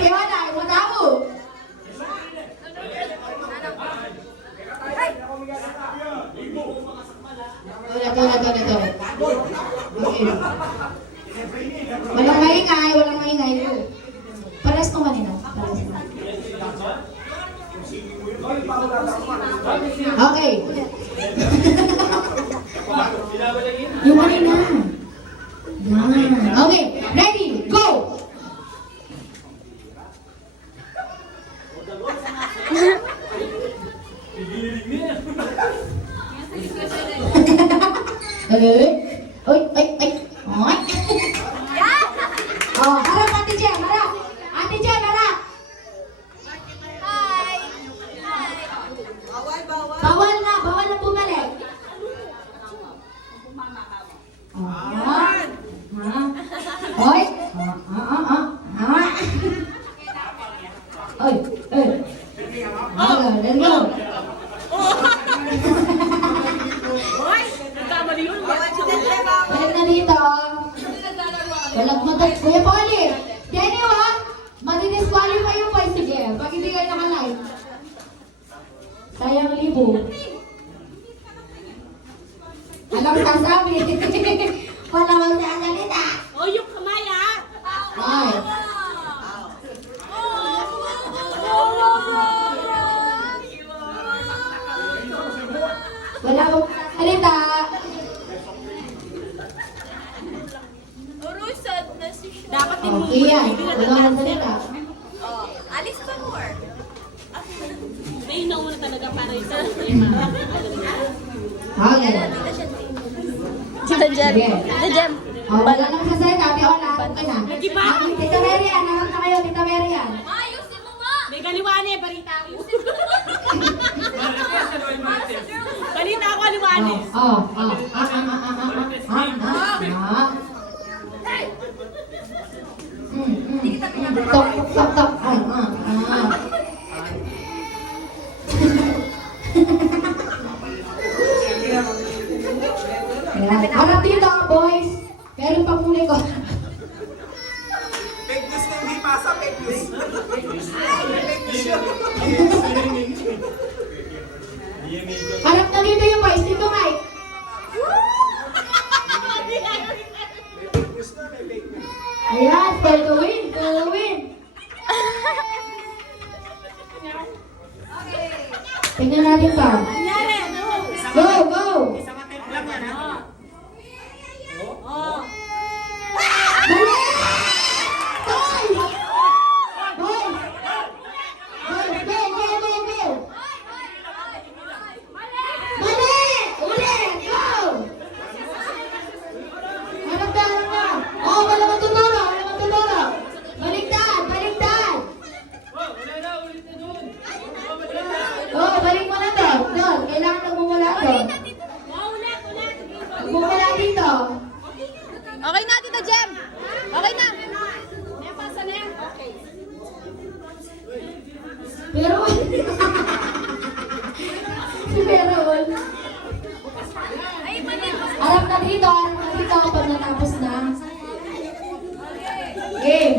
Tiwala, mo tahu. Ulit. Okay. Walang maingay. Pares ko kanina. Okay. Yung kanina. Yan. Okay, ready, go! Ay. Oh, harap Ate Jem, harap. Ate Jem, harap. Hi! Bawal na bumalik. Hoy. Oy. Let's go. Balik na dito. Walang matay. Kuya Polly. Jenny, madidisqualify yung boys. Sige, pag hindi kayo nakalive. Sayang libo. Alam mo sasabi. Wala magsasalita. Oh, yung kamay ah! Ay. Wala akong salita. Urusad na si Sean. Dapat din mo. Okay yan. Wala akong salita. Oh, alis pa more. May nauna talaga para isa. Okay. Tita Jem. Sige. Tita Jem. Oh, wala nang sasalita. Ate Ola, okay na. Di ba? Tita Marian, harap na kayo, Tita Marian. Ayusin mo ma! May kaliwane, balita ko. Balita ko, kaliwane. Tok. Harap dito, boys. Pero pamuli ko. Fake news na hindi pasa, fake news. Fake news yun. Harap na dito yung boys. Dito, Mike. May fake news na, may fake news. Ayan, for the win. Tingnan natin pa. Go! Isang attempt lang yan, ha? Oh. Mali! Hoy! Hoy! Go! Mali! Ulit! Go! Harap na! Oh, wala matuturo! Baliktad! Oh, balik mo na to. Doon, kailangan nagmumula doon. Nagmumula dito. Okay na, Tita Jem. Okay na. May pasa na yan. Okay. Pero, si Meron. Harap na dito pag natapos na. Game.